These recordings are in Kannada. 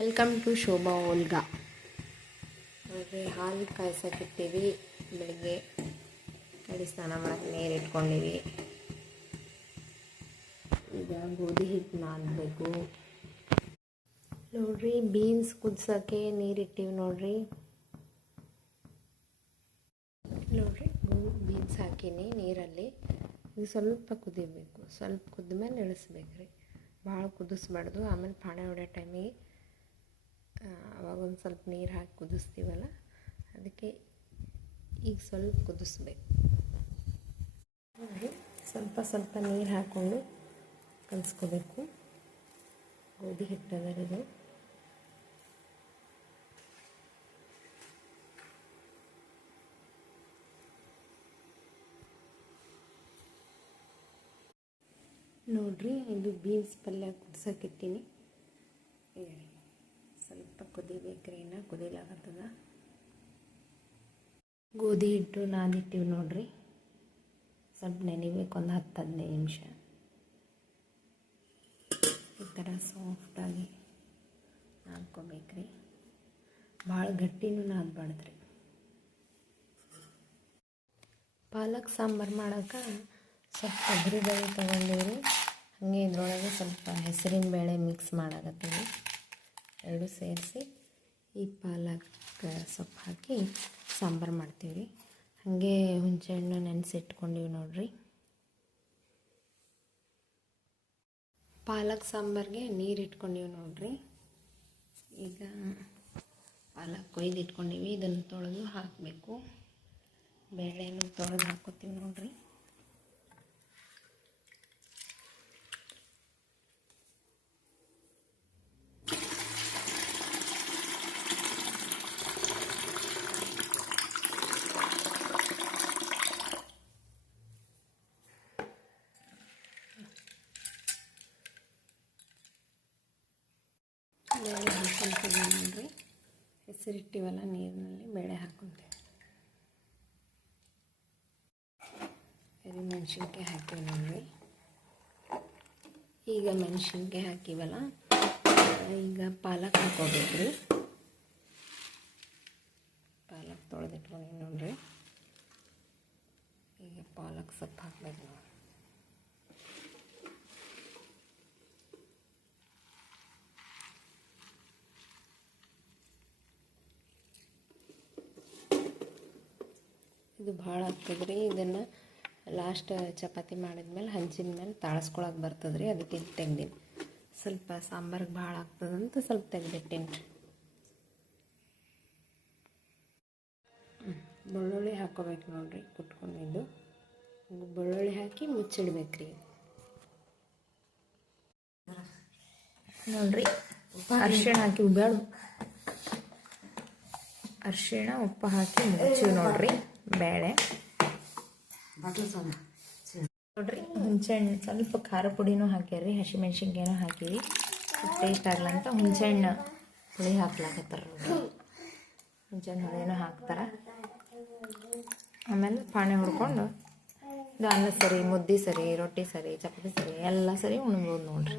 ವೆಲ್ಕಮ್ ಟು ಶೋಭಾ ಓಲ್ಗಾ ಹಾಗೆ ಹಾಲು ಕಾಯ್ಸಕ್ಕಿಟ್ಟಿವಿ. ಬೆಳಿಗ್ಗೆ ಕಡಿ ಸ್ನಾನ ಮಾಡಿ ನೀರು ಇಟ್ಕೊಂಡಿವಿ. ಈಗ ಗೋಧಿ ಹಿಟ್ಟು ನಾದಬೇಕು. ನೋಡ್ರಿ ಬೀನ್ಸ್ ಕುದಿಸೋಕ್ಕೆ ನೀರು ಇಟ್ಟಿವಿ ನೋಡ್ರಿ. ನೋಡ್ರಿ ಬೀನ್ಸ್ ಹಾಕೀನಿ ನೀರಲ್ಲಿ. ಇದು ಸ್ವಲ್ಪ ಕುದಿಬೇಕು. ಸ್ವಲ್ಪ ಕುದ್ದ ಮೇಲೆ ಇಳಿಸ್ಬೇಕು ರೀ ಭಾಳ ಕುದಿಸ್ಬಾರ್ದು. ಆಮೇಲೆ ಪಾಣೆ ಹೊಡೆಯೋ ಟೈಮಿಗೆ ಅವಾಗ ಒಂದು ಸ್ವಲ್ಪ ನೀರು ಹಾಕಿ ಕುದಿಸ್ತೀವಲ್ಲ? ಅದಕ್ಕೆ ಈಗ ಸ್ವಲ್ಪ ಕುದಿಸ್ಬೇಕು. ಸ್ವಲ್ಪ ಸ್ವಲ್ಪ ನೀರು ಹಾಕ್ಕೊಂಡು ಕಲಿಸ್ಕೋಬೇಕು. ಗೋಧಿ ಹಿಟ್ಟದ ಇದು ನೋಡ್ರಿ, ಇದು ಬೀನ್ಸ್ ಪಲ್ಯ ಕುದ್ಸಕ್ಕಿಟ್ಟಿನಿ ಹೇಳಿ ಸ್ವಲ್ಪ ಕುದಿಬೇಕ್ರಿ ಇನ್ನು, ಕುದಿಲಾಗತ್ತದ. ಗೋಧಿ ಹಿಟ್ಟು ನಾದಿಟ್ಟಿವಿ ನೋಡ್ರಿ. ಸ್ವಲ್ಪ ನೆನಿಬೇಕು ಒಂದು ಹತ್ತು ಹದಿನೈದು ನಿಮಿಷ. ಈ ಥರ ಸಾಫ್ಟಾಗಿ ನಾದ್ಕೋಬೇಕ್ರಿ ಭಾಳ ಗಟ್ಟಿನೂ ನಾದಬಾರ್ದ್ರಿ. ಪಾಲಕ್ ಸಾಂಬಾರು ಮಾಡೋಕೆ ಸ್ವಲ್ಪ ತೊಗರಿಬೇಳೆ ತೊಗೊಂಡಿವ್ರಿ. ಹಾಗೆ ಇದ್ರೊಳಗೆ ಸ್ವಲ್ಪ ಹೆಸರಿನ ಬೇಳೆ ಮಿಕ್ಸ್ ಮಾಡಾಕತ್ತೀವಿ. ಎರಡು ಸೇರಿಸಿ ಈ ಪಾಲಕ್ ಸೊಪ್ಪು ಹಾಕಿ ಸಾಂಬಾರು ಮಾಡ್ತೀವಿ ರೀ ಹಾಗೆ ಹುಣಸೆಹಣ್ಣು ನೆನೆಸಿಟ್ಕೊಂಡಿವಿ ನೋಡ್ರಿ. ಪಾಲಕ್ ಸಾಂಬಾರಿಗೆ ನೀರು ಇಟ್ಕೊಂಡಿವಿ ನೋಡ್ರಿ. ಈಗ ಪಾಲಕ್ ಕೊಯ್ದು ಇಟ್ಕೊಂಡಿವಿ, ಇದನ್ನು ತೊಳೆದು ಹಾಕಬೇಕು. ಬೇಳೆನೂ ತೊಳೆದು ಹಾಕೋತೀವಿ ನೋಡ್ರಿ. ಬೇಳೆ ಹಾಕ್ಕೊಂತೀವಿ ನೋಡ್ರಿ ಹೆಸರಿಟ್ಟಿವಲ್ಲ ನೀರಿನಲ್ಲಿ ಬೇಳೆ ಹಾಕ್ಕೊಂತೀವಿ ಮೆಣಸಿನ್ಕಾಯಿ ಹಾಕಿವಿ ನೋಡ್ರಿ ಈಗ ಮೆಣಸಿನ್ಕಾಯಿ ಹಾಕಿವಲ್ಲ, ಈಗ ಪಾಲಕ್ ಹಾಕೋಬೇಕು ರೀ ಪಾಲಕ್ ತೊಳೆದಿಟ್ಕೊಂಡು ನೋಡ್ರಿ. ಈಗ ಪಾಲಕ್ ಸೊಪ್ಪು ಹಾಕ್ಬೇಕು ನೋಡಿ ಇದು ಭಾಳ ಆಗ್ತದೆ ರೀ. ಇದನ್ನು ಲಾಸ್ಟ್ ಚಪಾತಿ ಮಾಡಿದ್ಮೇಲೆ ಹಂಚಿನ ಮೇಲೆ ತಾಳಸ್ಕೊಳಕ್ಕೆ ಬರ್ತದೆ ರೀ. ಅದಕ್ಕೆ ಇಲ್ಲಿ ತೆಗ್ದೀನಿ. ಸ್ವಲ್ಪ ಸಾಂಬಾರಿಗೆ ಭಾಳ ಆಗ್ತದಂತ ಸ್ವಲ್ಪ ತೆಗ್ದಿಟ್ಟೇನಿ ರೀ. ಬೆಳ್ಳುಳ್ಳಿ ಹಾಕೋಬೇಕು ನೋಡಿರಿ ಕುಟ್ಕೊಂಡಿದ್ದು ಬೆಳ್ಳುಳ್ಳಿ ಹಾಕಿ ಮುಚ್ಚಿಡ್ಬೇಕು ರೀ. ನೋಡ್ರಿ, ಅರ್ಶಿಣ ಹಾಕಿ ಉಬ್ಯಾಳು ಅರಿಶಿಣ, ಉಪ್ಪು ಹಾಕಿ ಮುಚ್ಚಿ ನೋಡ್ರಿ. ಬೇಳೆ. ನೋಡ್ರಿ ಹುಣಸೆಹಣ್ಣು ಸ್ವಲ್ಪ ಖಾರ ಪುಡಿನೂ ಹಾಕ್ಯಾರಿ ಹಸಿಮೆಣ್ಸಿನ್ಕಾಯಿನೂ ಹಾಕಿವಿ ಟೇಸ್ಟ್ ಆಗಲ್ಲ ಅಂತ ಹುಣಸೆಹಣ್ಣು ಹುಳಿ ಹಾಕ್ಲಾಕತ್ತಾರ ಹುಣಸೆಹಣ್ಣು ಹುಳಿನೂ ಹಾಕ್ತಾರೆ. ಆಮೇಲೆ ಪಾಣಿ ಹುಡ್ಕೊಂಡು ಇದು ಅನ್ನ ಸರಿ ಮುದ್ದೆ ಸರಿ ರೊಟ್ಟಿ ಸರಿ ಚಪಾತಿ ಸರಿ ಎಲ್ಲ ಸರಿ ಉಣ್ಬೋದು ನೋಡ್ರಿ.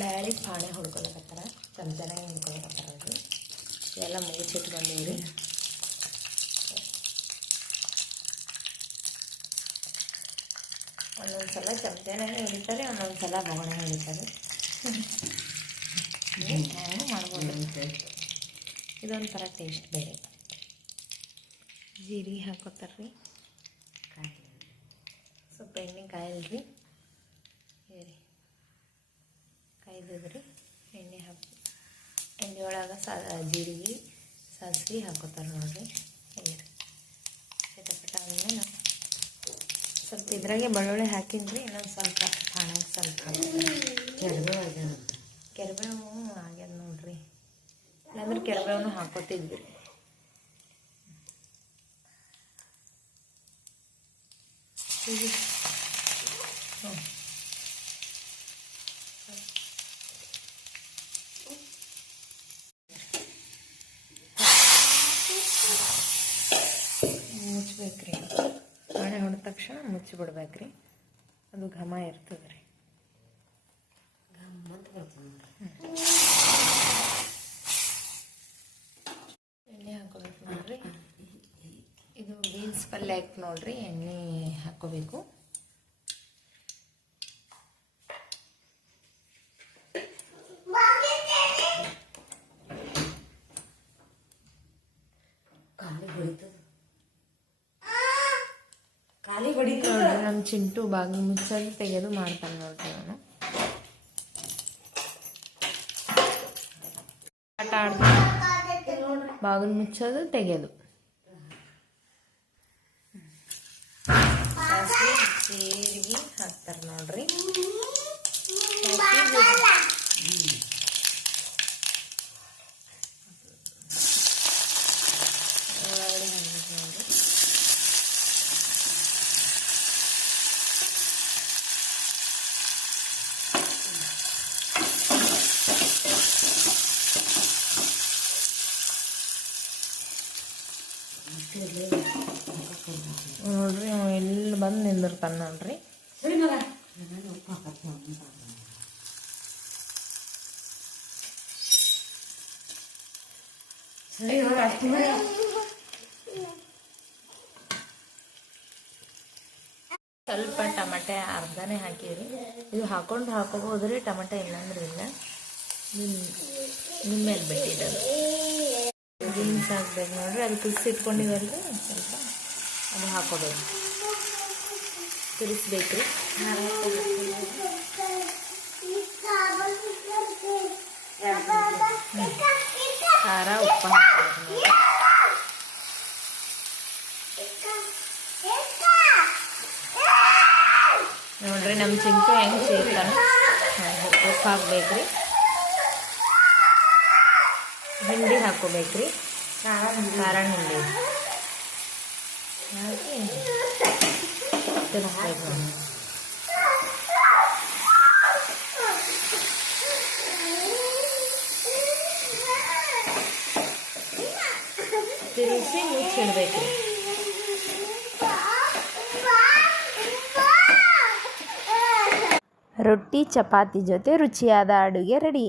ಬೇಳೆ ಪಾಣೆ ಹುಡ್ಕೊಳಕತ್ತಾರ ಚಮಚನಾಗಿ ಹೊಡ್ಕೊಳಕತ್ತಾರ ಎಲ್ಲ ಮುಗಿಸಿಟ್ಕೊಂಡಿವ್ರಿ ಒಂದೊಂದು ಸಲ ಚಮಚನಾಗೆ ಹಿಡಿತಾರೆ ಒಂದೊಂದು ಸಲ ಬೊಗಣೆ ಹಿಡಿತಾರೆ ಹ್ಯಾಂಗೂ ಮಾಡ್ಬೋದು ಇದೊಂಥರ ಟೇಸ್ಟ್ ಬೇರೆ ಜೀರಿಗೆ ಹಾಕೋತಾರ್ರಿ ಸ್ವಲ್ಪ ಎಣ್ಣೆ ಕಾಯಲ್ರಿ ರೀ ಕಾಯ್ದದ್ರಿ ಎಣ್ಣೆ ಹಾಕಿ ಎಣ್ಣೆ ಒಳಗೆ ಸಾ ಜೀರಿಗೆ ಸಾಸಿವೆ ಹಾಕೋತಾರೆ ನೋಡ್ರಿ ರೀ ಚಟಪಟ ಸ್ವಲ್ಪ ಇದ್ರಾಗೆ ಬೆಳ್ಳುಳ್ಳಿ ಹಾಕಿದ್ರಿ ಇನ್ನೊಂದು ಸ್ವಲ್ಪ ಹಣ ಸ್ವಲ್ಪ ಕೆರಬೇವು ಆಗ್ಯದ ನೋಡ್ರಿ. ಇಲ್ಲಾಂದ್ರೆ ಕೆರಬೇವನು ಹಾಕೋತಿದ್ವಿ. ಹ್ಞೂ ತಕ್ಷಣ ಮುಚ್ಚಿಬಿಡ್ಬೇಕು ರೀ ಅದು ಘಮ ಇರ್ತದೆ ರೀ ಎಣ್ಣೆ ಹಾಕೋಬೇಕು ನೋಡ್ರಿ. ಇದು ಬೀನ್ಸ್ ಪಲ್ಯ ಹಾಕಿ ನೋಡ್ರಿ, ಎಣ್ಣೆ ಹಾಕೋಬೇಕು. ನೋಡ್ರಿ ನಮ್ಮ ಚಿಂಟು ಬಾಗಿ ಮುಚ್ಚಲು ತೆಗೆದು ಮಾಡ್ತಾನೆ ನೋಡ್ರಿ ಅವನು. ಆಟ ಆಡ್ತಾನೆ. ಬಾಗಿಲು ಮುಚ್ಚೋದು ತೆಗೆದು. ಜೀರಿಗೆ ಹಾಕ್ತಾರೆ ನೋಡ್ರಿ ಸಾಸ್ವೆ ಜೀರಿಗೆ. ಉಳ್ಳಾಗಡ್ಡಿ ಹಾಕ್ಬೇಕು ನೋಡ್ರಿ ನೋಡ್ರಿ ಎಲ್ಲಿ ಬಂದು ನಿಂದಿರ್ತಾನೆ ನೋಡ್ರಿ. ಸ್ವಲ್ಪ ಟಮಟೆ ಅರ್ಧನೇ ಹಾಕಿರಿ. ಇದು ಹಾಕೊಂಡು ಹಾಕೋಬೋದ್ರಿ ಟಮಟೆ ಇಲ್ಲಾಂದ್ರೆ ಇಲ್ಲ ನಿಮ್ಮ ಮೇಲೆ ಬಿಟ್ಟಿದ್ದದು ಬೀನ್ಸ್ ಹಾಕ್ಬೇಕು ನೋಡ್ರಿ. ಅದು ಕುದಿಸಿ ಇಟ್ಕೊಂಡಿವಲ್ರಿ ಸ್ವಲ್ಪ ಅದು ಹಾಕೋಬೇಕು ತಿರ್ಸ್ಬೇಕ್ರಿ. ಖಾರ ಉಪ್ಪು ಹಾಕ್ಬೇಕು. ನೋಡ್ರಿ. ನಮ್ಮ ಚಿಂಟು ಹೆಂಗೆ ಸೇರ್ತಾನೆ ಉಪ್ಪು ಹಾಕ್ಬೇಕ್ರಿ ಹಿಂಡಿ ಹಾಕೋಬೇಕ್ರಿ ಖಾರ ಹಿಂಡಿ ಹಾಕಿ ತಿರ್ಸ್ಬೇಕು ನೋಡಿ. ತಿರುಗಿಸಿ ಮುಚ್ಚಿಡ್ಬೇಕ್ರಿ ರೊಟ್ಟಿ ಚಪಾತಿ ಜೊತೆ ರುಚಿಯಾದ ಅಡುಗೆ ರೆಡಿ